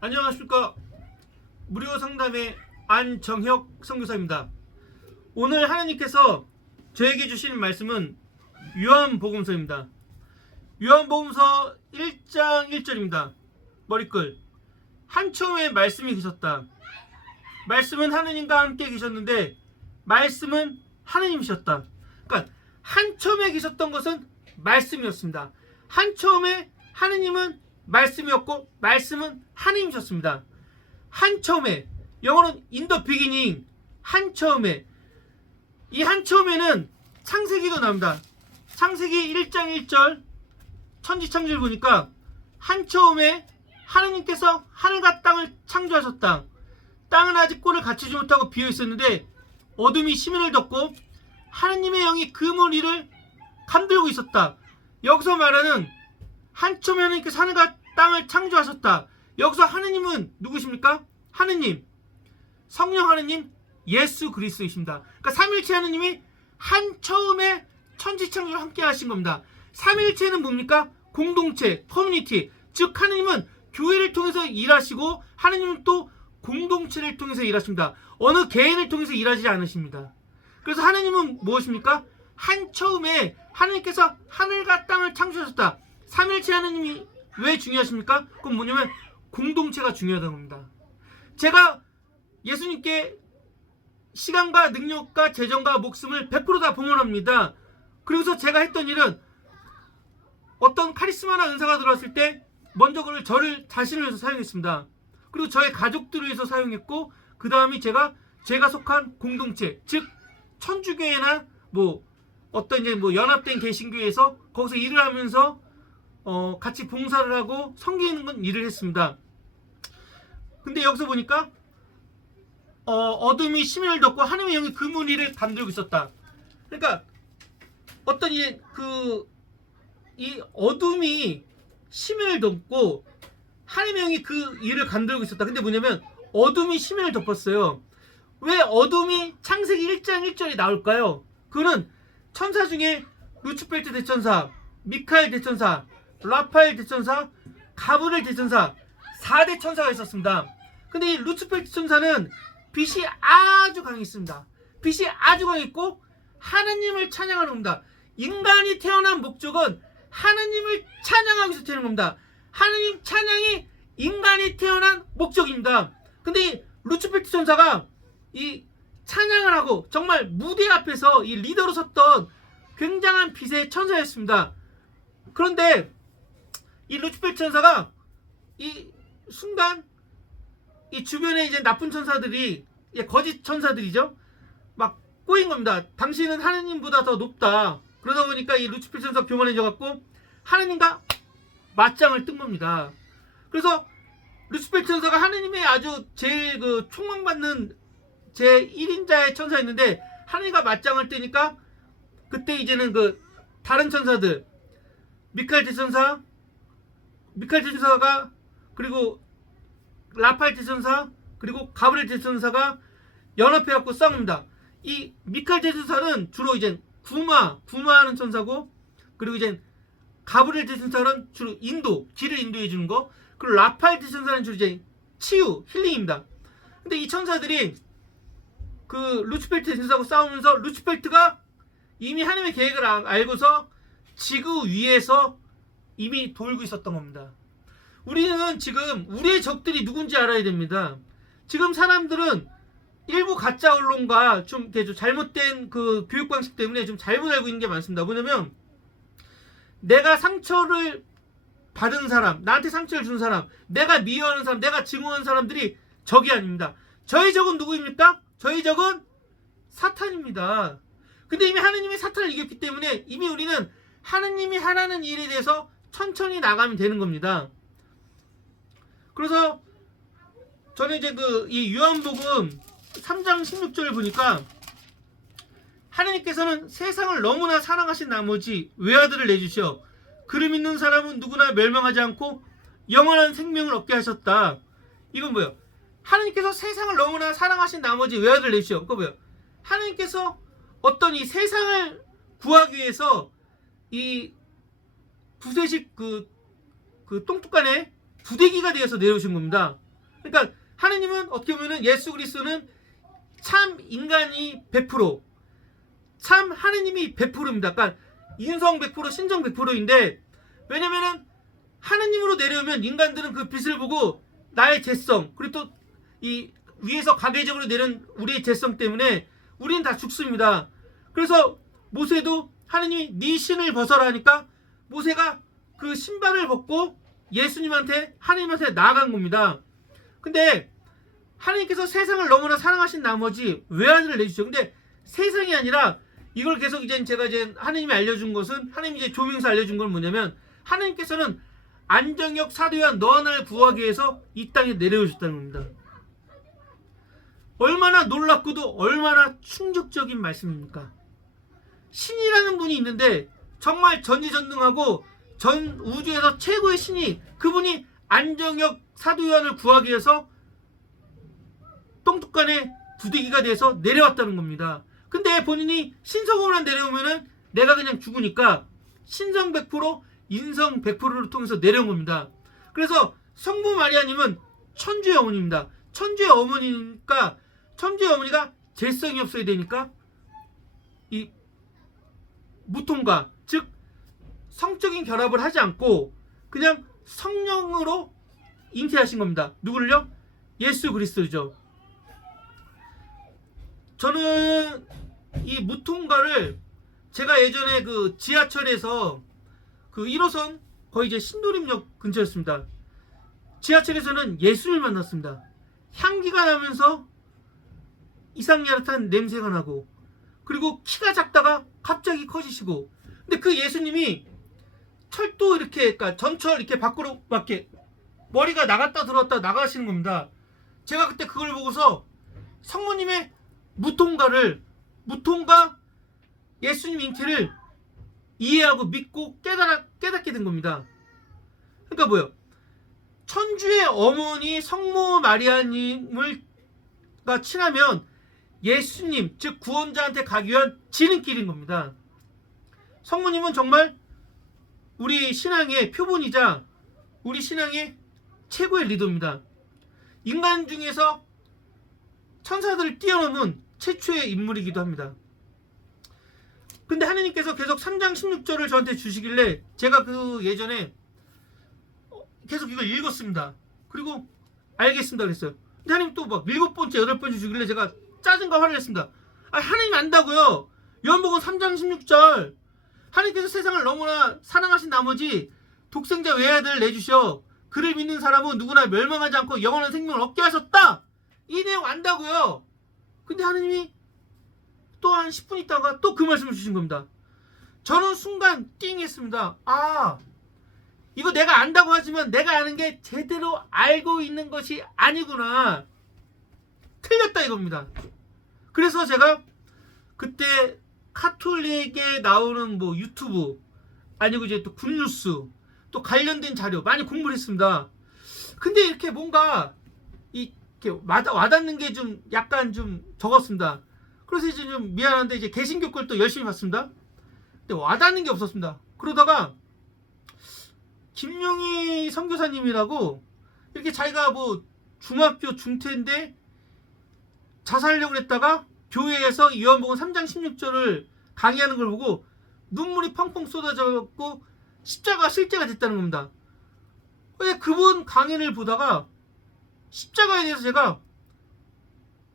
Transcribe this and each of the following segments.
안녕하십니까. 무료 상담의 안정혁 선교사입니다. 오늘 하나님께서 저에게 주시는 말씀은 요한복음서입니다. 요한복음서 1장 1절입니다. 머리글. 한처음에 말씀이 계셨다. 말씀은 하느님과 함께 계셨는데 말씀은 하느님이셨다. 그러니까 한처음에 계셨던 것은 말씀이었습니다. 한처음에 하느님은 말씀이었고 말씀은 하느님이셨습니다. 한처음에, 영어로는 in the beginning, 한처음에. 이 한처음에는 창세기도 나옵니다. 창세기 1장 1절 천지창조를 보니까 한처음에 하느님께서 하늘과 땅을 창조하셨다. 땅은 아직 꼴을 갖추지 못하고 비어있었는데 어둠이 시민을 덮고 하느님의 영이 그물 위를 감들고 있었다. 여기서 말하는 한처음에 하느님께서 하늘과 땅을 창조하셨다. 여기서 하느님은 누구십니까? 하느님, 성령 하느님, 예수 그리스도이십니다. 그러니까 삼일체 하느님이 한처음에 천지창조를 함께 하신 겁니다. 삼일체는 뭡니까? 공동체, 커뮤니티. 즉 하느님은 교회를 통해서 일하시고 하느님은 또 공동체를 통해서 일하십니다. 어느 개인을 통해서 일하지 않으십니다. 그래서 하느님은 무엇입니까? 한처음에 하느님께서 하늘과 땅을 창조하셨다. 삼일체 하느님이 왜 중요하십니까? 그건 뭐냐면 공동체가 중요하다는 겁니다. 제가 예수님께 시간과 능력과 재정과 목숨을 100% 다 봉헌합니다. 그래서 제가 했던 일은 어떤 카리스마나 은사가 들어왔을 때 먼저 그걸 저를 자신을 위해서 사용했습니다. 그리고 저의 가족들을 위해서 사용했고 그 다음에 제가 속한 공동체, 즉 천주교회나 어떤 이제 연합된 개신교회에서 거기서 일을 하면서 같이 봉사를 하고 섬기는 건 일을 했습니다. 근데 여기서 보니까 어둠이 시민을 덮고 하느님의 영이 그물 위를 감들고 있었다. 그러니까 어떤 이 어둠이 시민을 덮고 하느님의 영이 그 일을 감들고 있었다. 근데 뭐냐면 어둠이 시민을 덮었어요. 왜 어둠이 창세기 1장 1절에 나올까요? 그는 천사 중에 루츠펠트 대천사, 미카엘 대천사, 라파엘 대천사, 가브리엘 대천사 4대 천사가 있었습니다. 근데 이 루츠펠트 천사는 빛이 아주 강했습니다. 빛이 아주 강했고 하느님을 찬양하는 겁니다. 인간이 태어난 목적은 하느님을 찬양하기 위해서 태어난 겁니다. 하느님 찬양이 인간이 태어난 목적입니다. 근데 이 루츠펠트 천사가 이 찬양을 하고 정말 무대 앞에서 이 리더로 섰던 굉장한 빛의 천사였습니다. 그런데 이 루츠펠트 천사가 이 순간 이 주변에 이제 나쁜 천사들이, 거짓 천사들이죠, 막 꼬인 겁니다. 당신은 하느님보다 더 높다. 그러다 보니까 이 루츠펠트 천사가 교만해져 갖고 하느님과 맞짱을 뜬 겁니다. 그래서 루츠펠트 천사가 하느님의 아주 제일 총망받는 제 1인자의 천사였는데 하느님과 맞짱을 뜨니까 그때 이제는 다른 천사들, 미카엘 대천사가, 그리고 라파엘 대천사, 그리고 가브리엘 대천사가 연합해갖고 싸웁니다. 이 미카엘 대천사는 주로 이제 구마하는 천사고, 그리고 이제 가브리엘 대천사는 주로 길을 인도해 주는 거, 그리고 라파엘 대천사는 주로 이제 치유, 힐링입니다. 근데 이 천사들이 루츠펠트 대천사하고 싸우면서 루츠펠트가 이미 하나님의 계획을 알고서 지구 위에서 이미 돌고 있었던 겁니다. 우리는 지금 우리의 적들이 누군지 알아야 됩니다. 지금 사람들은 일부 가짜 언론과 좀 잘못된 교육 방식 때문에 좀 잘못 알고 있는 게 많습니다. 뭐냐면 내가 상처를 받은 사람, 나한테 상처를 준 사람, 내가 미워하는 사람, 내가 증오하는 사람들이 적이 아닙니다. 저희 적은 누구입니까? 저희 적은 사탄입니다. 근데 이미 하느님이 사탄을 이겼기 때문에 이미 우리는 하느님이 하라는 일에 대해서 천천히 나가면 되는 겁니다. 그래서 저는 이제 이 요한복음 3장 16절을 보니까 하느님께서는 세상을 너무나 사랑하신 나머지 외아들을 내주셔 그를 믿는 사람은 누구나 멸망하지 않고 영원한 생명을 얻게 하셨다. 이건 뭐예요? 하느님께서 세상을 너무나 사랑하신 나머지 외아들을 내주셔. 그거 뭐예요? 하느님께서 어떤 이 세상을 구하기 위해서 이 부세식 똥뚝간에 부대기가 되어서 내려오신 겁니다. 그러니까 하느님은 어떻게 보면은 예수 그리스도는 참 인간이 100%, 참 하느님이 100%입니다. 그러니까 인성 100%, 신성 100%인데 왜냐면은 하느님으로 내려오면 인간들은 그 빛을 보고 나의 죄성, 그리고 또 이 위에서 가계적으로 내린 우리의 죄성 때문에 우리는 다 죽습니다. 그래서 모세도 하느님이 네 신을 벗어라 하니까 모세가 그 신발을 벗고 예수님한테, 하느님한테 나아간 겁니다. 근데 하느님께서 세상을 너무나 사랑하신 나머지 외아들을 내주죠. 근데 세상이 아니라 이걸 계속 이제 제가 이제 하느님이 알려준 것은, 하느님이 이제 조명서 알려준 건 뭐냐면, 하느님께서는 안정역 사도 요한 너 하나를 구하기 위해서 이 땅에 내려오셨다는 겁니다. 얼마나 놀랍고도 얼마나 충격적인 말씀입니까? 신이라는 분이 있는데 정말 전지전능하고 전 우주에서 최고의 신이, 그분이 안정역 사도 요한을 구하기 위해서 똥뚝간에 부대기가 돼서 내려왔다는 겁니다. 근데 본인이 신성으로만 내려오면은 내가 그냥 죽으니까 신성 100%, 인성 100%를 통해서 내려온 겁니다. 그래서 성부 마리아님은 천주의 어머니입니다. 천주의 어머니니까, 천주의 어머니가 죄성이 없어야 되니까 이 무통과, 즉 성적인 결합을 하지 않고 그냥 성령으로 잉태하신 겁니다. 누구를요? 예수 그리스도죠. 저는 이 무통가를 제가 예전에 그 지하철에서 그 1호선 거의 이제 신도림역 근처였습니다. 지하철에서는 예수를 만났습니다. 향기가 나면서 이상야릇한 냄새가 나고, 그리고 키가 작다가 갑자기 커지시고, 근데 그 예수님이 철도 이렇게, 그러니까 전철 이렇게 밖으로 막 이렇게 머리가 나갔다 들어왔다 나가시는 겁니다. 제가 그때 그걸 보고서 성모님의 무통가 예수님 잉태를 이해하고 믿고 깨닫게 된 겁니다. 그러니까 뭐예요? 천주의 어머니 성모 마리아님을 친하면 예수님, 즉 구원자한테 가기 위한 지름길인 겁니다. 성모님은 정말 우리 신앙의 표본이자 우리 신앙의 최고의 리더입니다. 인간 중에서 천사들을 뛰어넘은 최초의 인물이기도 합니다. 근데 하느님께서 계속 3장 16절을 저한테 주시길래 제가 그 예전에 계속 이걸 읽었습니다. 그리고 알겠습니다 그랬어요. 근데 하느님 또 막 7번째, 8번째 주길래 제가 짜증과 화를 냈습니다. 아, 하느님 안다고요. 요한복음 3장 16절, 하느님께서 세상을 너무나 사랑하신 나머지 독생자 외아들을 내주셔 그를 믿는 사람은 누구나 멸망하지 않고 영원한 생명을 얻게 하셨다. 이 내용 안다고요. 근데 하느님이 또 한 10분 있다가 또 그 말씀을 주신 겁니다. 저는 순간 띵 했습니다. 아, 이거 내가 안다고 하지만 내가 아는 게 제대로 알고 있는 것이 아니구나. 틀렸다 이겁니다. 그래서 제가 그때 카톨릭에 나오는 뭐 유튜브, 아니고 이제 또 굿뉴스, 또 관련된 자료 많이 공부를 했습니다. 근데 이렇게 뭔가 이렇게 와닿는 게 좀 약간 좀 적었습니다. 그래서 이제 좀 미안한데 이제 개신교 걸 또 열심히 봤습니다. 근데 와닿는 게 없었습니다. 그러다가 김용희 선교사님이라고, 이렇게 자기가 뭐 중학교 중퇴인데 자살하려고 했다가 교회에서 요한복음 3장 16절을 강의하는 걸 보고 눈물이 펑펑 쏟아졌고 십자가 실제가 됐다는 겁니다. 근데 그분 강의를 보다가 십자가에 대해서 제가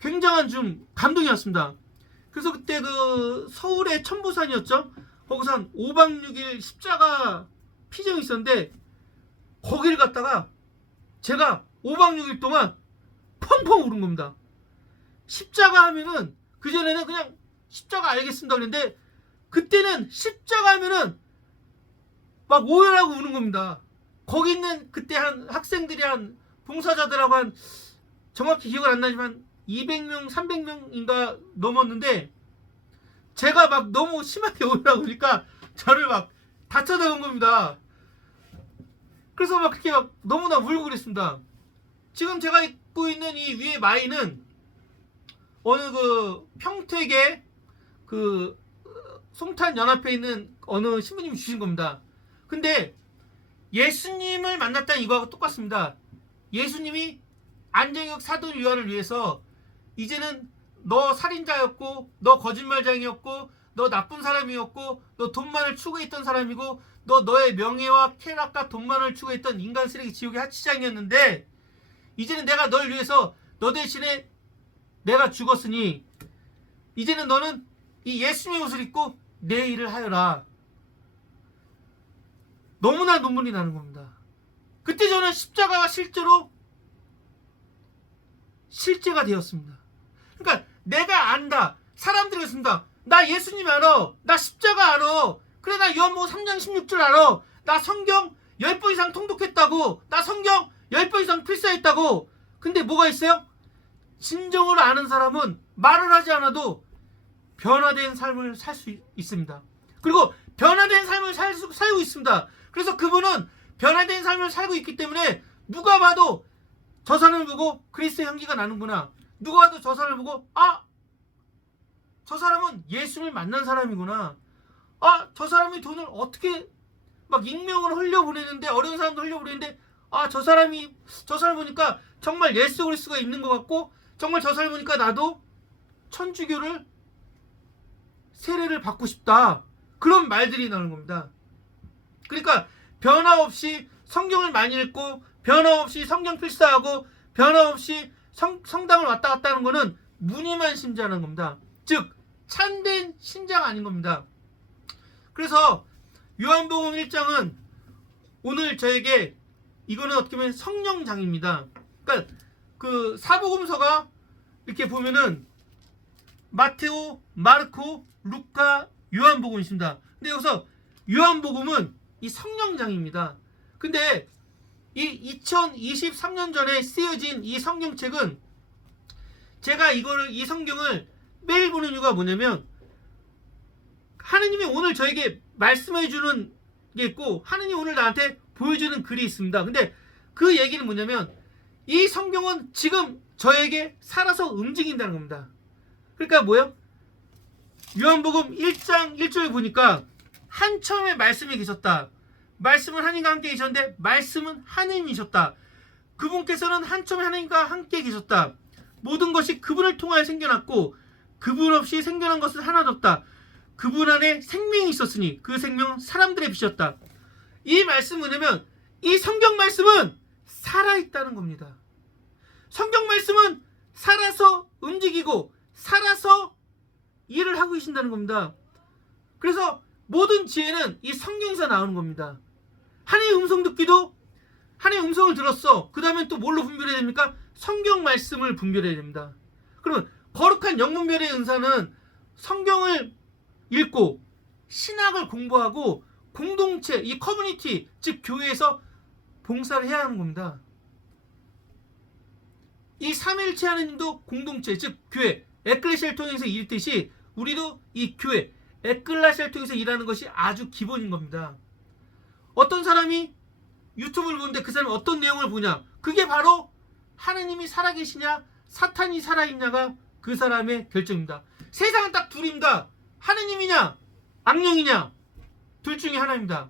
굉장한 좀 감동이 왔습니다. 그래서 그때 그 서울의 천보산이었죠. 거기서 한 5박 6일 십자가 피정이 있었는데 거기를 갔다가 제가 5박 6일 동안 펑펑 울은 겁니다. 십자가 하면은, 그전에는 그냥 십자가 알겠습니다 그랬는데 그때는 십자가 하면은 막 오열하고 우는 겁니다. 거기 있는 그때 한 학생들이, 한 봉사자들하고 한 정확히 기억은 안 나지만 200명, 300명인가 넘었는데 제가 막 너무 심하게 오열하고 그러니까 저를 막 다 쳐다본 겁니다. 그래서 막 그렇게 막 너무나 울고 그랬습니다. 지금 제가 입고 있는 이 위에 마이는 어느 그 평택에 그 송탄 연합회에 있는 어느 신부님이 주신 겁니다. 근데 예수님을 만났다는 이거하고 똑같습니다. 예수님이 안정역 사돈 요한을 위해서 이제는 너 살인자였고 너 거짓말장이었고 너 나쁜 사람이었고 너 돈만을 추구했던 사람이고 너 너의 명예와 쾌락과 돈만을 추구했던 인간 쓰레기 지옥의 하치장이었는데 이제는 내가 널 위해서 너 대신에 내가 죽었으니 이제는 너는 이 예수님의 옷을 입고 내 일을 하여라. 너무나 눈물이 나는 겁니다. 그때 저는 십자가가 실제로 실제가 되었습니다. 그러니까 내가 안다. 사람들이 그렇습니다. 나 예수님 알아. 나 십자가 알아. 그래 나 요한복음 3장 16절 알아. 나 성경 10번 이상 통독했다고. 나 성경 10번 이상 필사했다고. 근데 뭐가 있어요? 진정으로 아는 사람은 말을 하지 않아도 변화된 삶을 살 수 있습니다. 그리고 변화된 삶을 살고 있습니다. 그래서 그분은 변화된 삶을 살고 있기 때문에 누가 봐도 저 사람을 보고 그리스도의 향기가 나는구나. 누가 봐도 저 사람을 보고 저 사람은 예수를 만난 사람이구나. 저 사람이 돈을 어떻게 막 익명으로 흘려보내는데 어려운 사람도 흘려보내는데 저 사람 보니까 정말 예수 그리스도가 있는 것 같고 정말 저 사람 보니까 나도 천주교를 세례를 받고 싶다. 그런 말들이 나오는 겁니다. 그러니까 변화 없이 성경을 많이 읽고 변화 없이 성경 필사하고 변화 없이 성당을 왔다 갔다 하는 거는 무늬만 신자는 겁니다. 즉 참된 신자가 아닌 겁니다. 그래서 요한복음 1장은 오늘 저에게 이거는 어떻게 보면 성령장입니다. 그러니까 그 사복음서가 이렇게 보면은 마테오, 마르코, 루카, 요한복음이 있습니다. 근데 여기서 요한복음은 이 성령장입니다. 근데 이 2023년 전에 쓰여진 이 성경책은 제가 이 성경을 매일 보는 이유가 뭐냐면 하느님이 오늘 저에게 말씀해 주는 게 있고 하느님이 오늘 나한테 보여주는 글이 있습니다. 근데 그 얘기는 뭐냐면 이 성경은 지금 저에게 살아서 움직인다는 겁니다. 그러니까 뭐예요? 요한복음 1장 1절에 보니까 한 처음에 말씀이 계셨다. 말씀은 하나님과 함께 계셨는데 말씀은 하느님이셨다. 그분께서는 한 처음에 하나님과 함께 계셨다. 모든 것이 그분을 통하여 생겨났고 그분 없이 생겨난 것은 하나도 없다. 그분 안에 생명이 있었으니 그 생명은 사람들의 빛이었다. 이 말씀은 뭐냐면 이 성경 말씀은 살아있다는 겁니다. 성경 말씀은 살아서 움직이고 살아서 일을 하고 계신다는 겁니다. 그래서 모든 지혜는 이 성경에서 나오는 겁니다. 하나님의 음성 듣기도 하나님의 음성을 들었어. 그 다음에 또 뭘로 분별해야 됩니까? 성경 말씀을 분별해야 됩니다. 그러면 거룩한 영분별의 은사는 성경을 읽고 신학을 공부하고 공동체, 이 커뮤니티, 즉 교회에서 봉사를 해야 하는 겁니다. 이 삼위일체 하나님도 공동체, 즉 교회, 에클레시아를 통해서 일했듯이 우리도 이 교회, 에클레시아를 통해서 일하는 것이 아주 기본인 겁니다. 어떤 사람이 유튜브를 보는데 그 사람이 어떤 내용을 보냐? 그게 바로 하나님이 살아계시냐 사탄이 살아있냐가 그 사람의 결정입니다. 세상은 딱 둘입니다. 하나님이냐 악령이냐 둘 중에 하나입니다.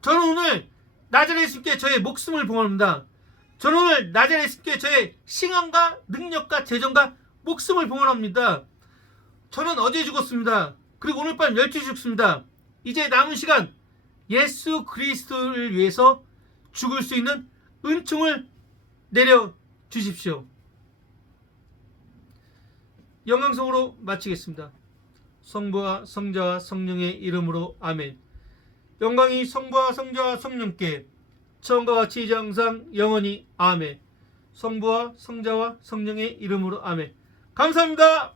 저는 오늘 나자렛 예수님께 저의 목숨을 봉헌합니다. 저는 오늘 나자렛 예수님께 저의 신앙과 능력과 재정과 목숨을 봉헌합니다. 저는 어제 죽었습니다. 그리고 오늘 밤 12시 죽습니다. 이제 남은 시간 예수 그리스도를 위해서 죽을 수 있는 은총을 내려주십시오. 영광성으로 마치겠습니다. 성부와 성자와 성령의 이름으로 아멘. 영광이 성부와 성자와 성령께 처음과 같이 이제 항상 영원히 아멘. 성부와 성자와 성령의 이름으로 아멘. 감사합니다.